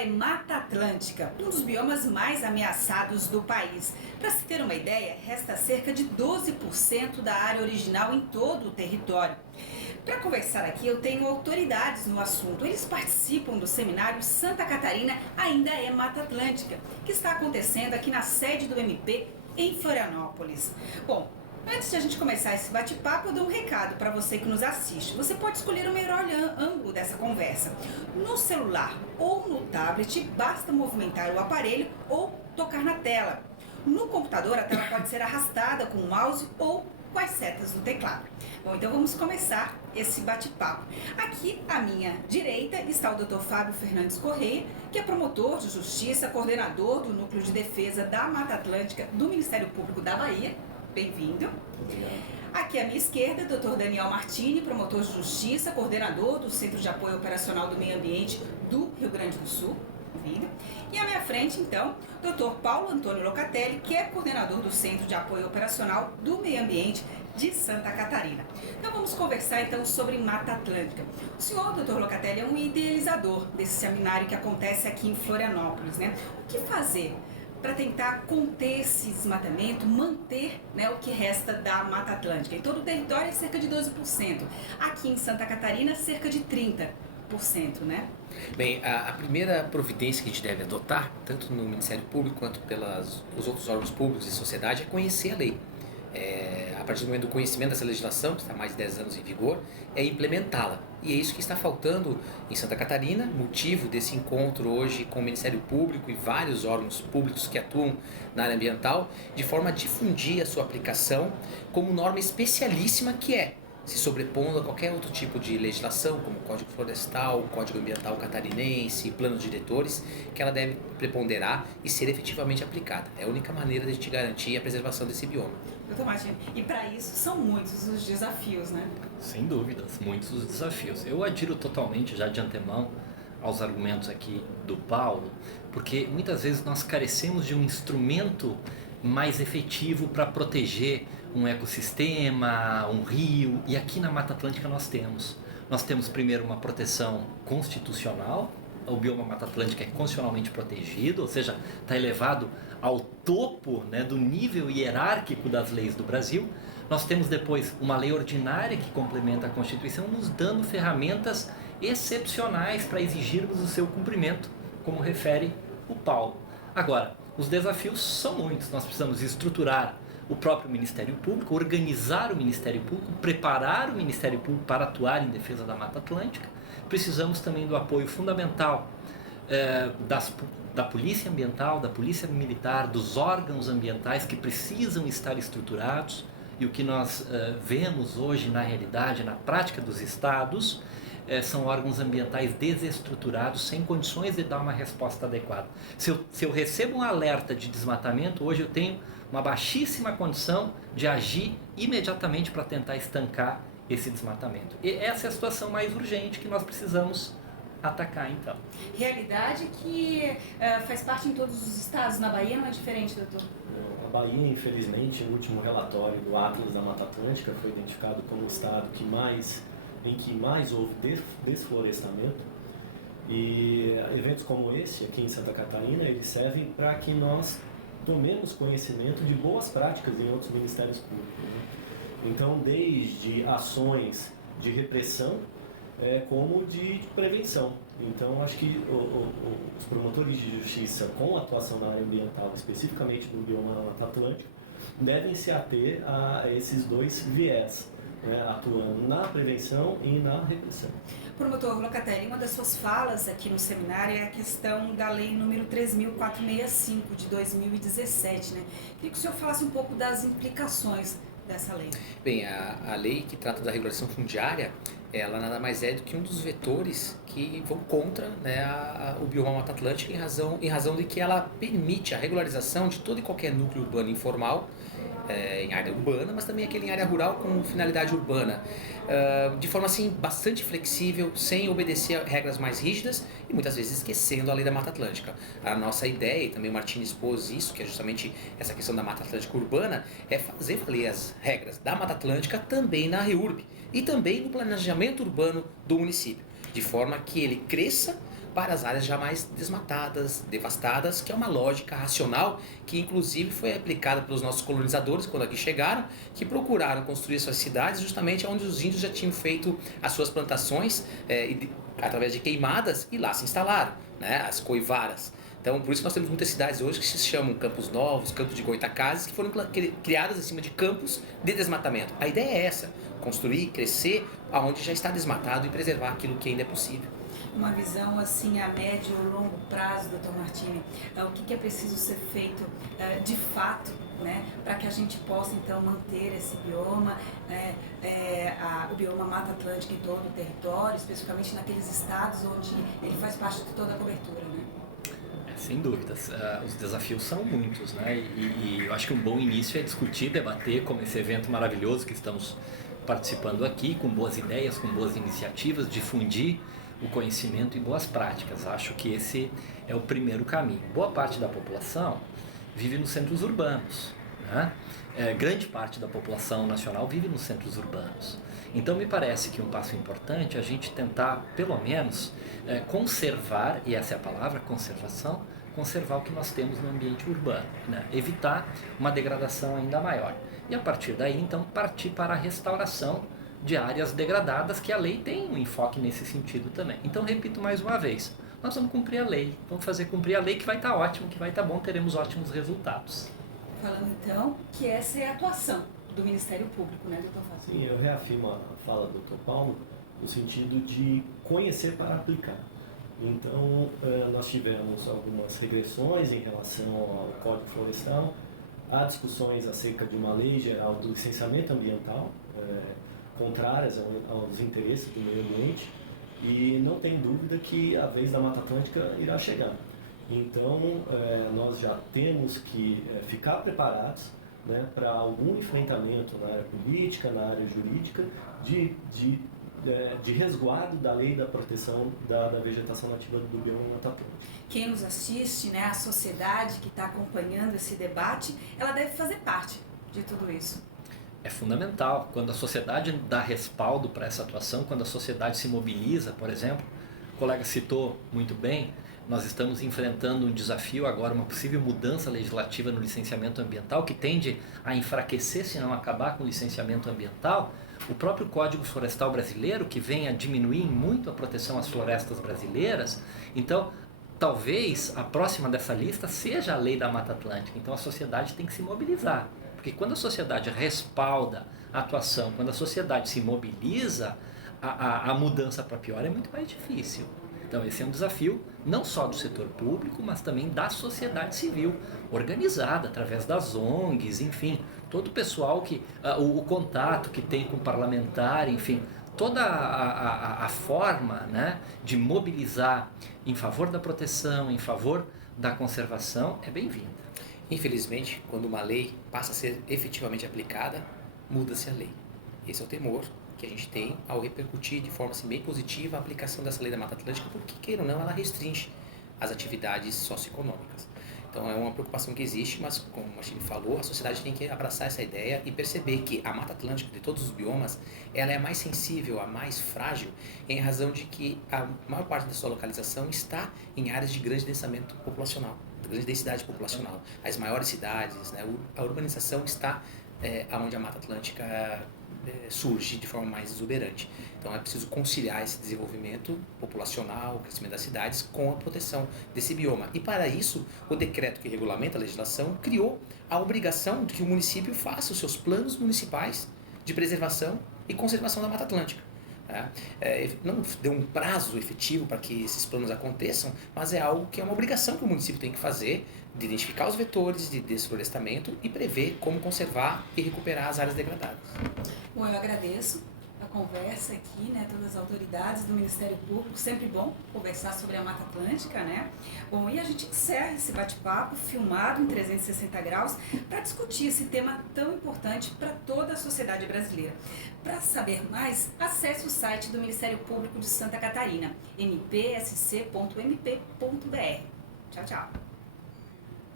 é Mata Atlântica, um dos biomas mais ameaçados do país. Para se ter uma ideia, resta cerca de 12% da área original em todo o território. Para conversar aqui, eu tenho autoridades no assunto. Eles participam do seminário Santa Catarina Ainda é Mata Atlântica, que está acontecendo aqui na sede do MP em Florianópolis. Bom, antes de a gente começar esse bate-papo, eu dou um recado para você que nos assiste. Você pode escolher o melhor ângulo dessa conversa. No celular ou no tablet, basta movimentar o aparelho ou tocar na tela. No computador, a tela pode ser arrastada com o mouse ou com as setas do teclado. Bom, então vamos começar esse bate-papo. Aqui à minha direita está o Dr. Fábio Fernandes Correia, que é promotor de justiça, coordenador do Núcleo de Defesa da Mata Atlântica do Ministério Público da Bahia. Bem-vindo. Aqui à minha esquerda, Dr. Daniel Martini, promotor de justiça, coordenador do Centro de Apoio Operacional do Meio Ambiente do Rio Grande do Sul. Bem-vindo. E à minha frente, então, Dr. Paulo Antônio Locatelli, que é coordenador do Centro de Apoio Operacional do Meio Ambiente de Santa Catarina. Então vamos conversar então sobre Mata Atlântica. O senhor, Dr. Locatelli, é um idealizador desse seminário que acontece aqui em Florianópolis, né? O que fazer para tentar conter esse desmatamento, manter, né, o que resta da Mata Atlântica? Em todo o território é cerca de 12%. Aqui em Santa Catarina, cerca de 30%, né? Bem, a primeira providência que a gente deve adotar, tanto no Ministério Público quanto pelos outros órgãos públicos e sociedade, é conhecer a lei. A partir do momento do conhecimento dessa legislação, que está há mais de 10 anos em vigor, é implementá-la. E é isso que está faltando em Santa Catarina, motivo desse encontro hoje com o Ministério Público e vários órgãos públicos que atuam na área ambiental, de forma a difundir a sua aplicação como norma especialíssima que é, se sobrepondo a qualquer outro tipo de legislação, como o Código Florestal, o Código Ambiental Catarinense, planos diretores, que ela deve preponderar e ser efetivamente aplicada. É a única maneira de a gente garantir a preservação desse bioma. Doutor Martins, e para isso são muitos os desafios, né? Sem dúvidas, muitos os desafios. Eu adiro totalmente, já de antemão, aos argumentos aqui do Paulo, porque muitas vezes nós carecemos de um instrumento mais efetivo para proteger um ecossistema, um rio, e aqui na Mata Atlântica nós temos. Nós temos primeiro uma proteção constitucional, o bioma Mata Atlântica é constitucionalmente protegido, ou seja, está elevado ao topo, né, do nível hierárquico das leis do Brasil. Nós temos depois uma lei ordinária que complementa a Constituição, nos dando ferramentas excepcionais para exigirmos o seu cumprimento, como refere o Paulo. Agora, os desafios são muitos. Nós precisamos estruturar o próprio Ministério Público, organizar o Ministério Público, preparar o Ministério Público para atuar em defesa da Mata Atlântica. Precisamos também do apoio fundamental da Polícia Ambiental, da Polícia Militar, dos órgãos ambientais que precisam estar estruturados. E o que nós vemos hoje na realidade, na prática dos estados, são órgãos ambientais desestruturados, sem condições de dar uma resposta adequada. Se eu recebo um alerta de desmatamento, hoje eu tenho uma baixíssima condição de agir imediatamente para tentar estancar esse desmatamento. E essa é a situação mais urgente que nós precisamos atacar, então. Realidade que faz parte em todos os estados. Na Bahia não é diferente, doutor? A Bahia, infelizmente, no último relatório do Atlas da Mata Atlântica, foi identificado como o estado em que mais houve desflorestamento, e eventos como esse aqui em Santa Catarina, eles servem para que nós tomemos conhecimento de boas práticas em outros ministérios públicos, né? Então, desde ações de repressão, como de prevenção. Então, acho que os promotores de justiça com atuação na área ambiental, especificamente no bioma Mata Atlântica, devem se ater a esses dois viés, né, atuando na prevenção e na repressão. Promotor Locatelli, uma das suas falas aqui no seminário é a questão da lei número 3.465 de 2017, né? Queria que o senhor falasse um pouco das implicações dessa lei. Bem, a lei que trata da regulação fundiária, ela nada mais é do que um dos vetores que vão contra, né, o bioma Mata Atlântica em razão de que ela permite a regularização de todo e qualquer núcleo urbano informal, em área urbana, mas também aquele em área rural com finalidade urbana, de forma assim bastante flexível, sem obedecer a regras mais rígidas e muitas vezes esquecendo a lei da Mata Atlântica. A nossa ideia, e também o Martini expôs isso, que é justamente essa questão da Mata Atlântica urbana, é fazer valer as regras da Mata Atlântica também na REURB e também no planejamento urbano do município, de forma que ele cresça para as áreas já mais desmatadas, devastadas, que é uma lógica racional que inclusive foi aplicada pelos nossos colonizadores quando aqui chegaram, que procuraram construir suas cidades justamente onde os índios já tinham feito as suas plantações através de queimadas e lá se instalaram, né, as coivaras. Então, por isso nós temos muitas cidades hoje que se chamam Campos Novos, Campos de Goitacazes, que foram criadas em cima de campos de desmatamento. A ideia é essa, construir, crescer aonde já está desmatado e preservar aquilo que ainda é possível. Uma visão assim a médio ou longo prazo, doutor Martini, o que é preciso ser feito de fato, né, para que a gente possa então manter esse bioma, o bioma Mata Atlântica em todo o território, especificamente naqueles estados onde ele faz parte de toda a cobertura, né? Sem dúvidas, os desafios são muitos, né? E eu acho que um bom início é discutir, debater, como esse evento maravilhoso que estamos participando aqui, com boas ideias, com boas iniciativas, difundir o conhecimento e boas práticas. Acho que esse é o primeiro caminho. Boa parte da população vive nos centros urbanos, né? Grande parte da população nacional vive nos centros urbanos. Então me parece que um passo importante é a gente tentar, pelo menos, conservar, e essa é a palavra, conservação, conservar o que nós temos no ambiente urbano, né? Evitar uma degradação ainda maior. E a partir daí, então, partir para a restauração de áreas degradadas, que a lei tem um enfoque nesse sentido também. Então, repito mais uma vez, nós vamos cumprir a lei, vamos fazer cumprir a lei, que vai estar ótimo, que vai estar bom, teremos ótimos resultados. Falando então que essa é a atuação do Ministério Público, né, doutor Fábio? Sim, eu reafirmo a fala do Dr. Paulo no sentido de conhecer para aplicar. Então, nós tivemos algumas regressões em relação ao Código Florestal, há discussões acerca de uma lei geral do licenciamento ambiental, contrárias aos interesses do meio ambiente, e não tem dúvida que a vez da Mata Atlântica irá chegar. Então, nós já temos que ficar preparados, né, para algum enfrentamento na área política, na área jurídica, de resguardo da lei da proteção da vegetação nativa do bioma Mata Atlântica. Quem nos assiste, né, a sociedade que está acompanhando esse debate, ela deve fazer parte de tudo isso. É fundamental. Quando a sociedade dá respaldo para essa atuação, quando a sociedade se mobiliza, por exemplo, o colega citou muito bem, nós estamos enfrentando um desafio agora, uma possível mudança legislativa no licenciamento ambiental que tende a enfraquecer, se não acabar com o licenciamento ambiental. O próprio Código Florestal brasileiro, que vem a diminuir muito a proteção às florestas brasileiras. Então, talvez a próxima dessa lista seja a Lei da Mata Atlântica. Então, a sociedade tem que se mobilizar. Porque quando a sociedade respalda a atuação, quando a sociedade se mobiliza, a mudança para pior é muito mais difícil. Então esse é um desafio não só do setor público, mas também da sociedade civil, organizada através das ONGs, enfim, todo o pessoal que, o contato que tem com o parlamentar, enfim, toda a forma, né, de mobilizar em favor da proteção, em favor da conservação é bem-vinda. Infelizmente, quando uma lei passa a ser efetivamente aplicada, muda-se a lei. Esse é o temor que a gente tem ao repercutir de forma assim, bem positiva a aplicação dessa lei da Mata Atlântica, porque, queira ou não, ela restringe as atividades socioeconômicas. Então é uma preocupação que existe, mas como o Martini falou, a sociedade tem que abraçar essa ideia e perceber que a Mata Atlântica, de todos os biomas, ela é a mais sensível, a mais frágil, em razão de que a maior parte da sua localização está em áreas de grande densamento populacional, de grande densidade populacional. As maiores cidades, né, a urbanização está onde a Mata Atlântica surge de forma mais exuberante. Então é preciso conciliar esse desenvolvimento populacional, o crescimento das cidades, com a proteção desse bioma. E para isso, o decreto que regulamenta a legislação criou a obrigação de que o município faça os seus planos municipais de preservação e conservação da Mata Atlântica. Não deu um prazo efetivo para que esses planos aconteçam, mas é algo que é uma obrigação que o município tem que fazer, de identificar os vetores de desflorestamento e prever como conservar e recuperar as áreas degradadas. Bom, eu agradeço a conversa aqui, né, todas as autoridades do Ministério Público, sempre bom conversar sobre a Mata Atlântica, né? Bom, e a gente encerra esse bate-papo filmado em 360 graus para discutir esse tema tão importante para toda a sociedade brasileira. Para saber mais, acesse o site do Ministério Público de Santa Catarina, mpsc.mp.br. Tchau, tchau.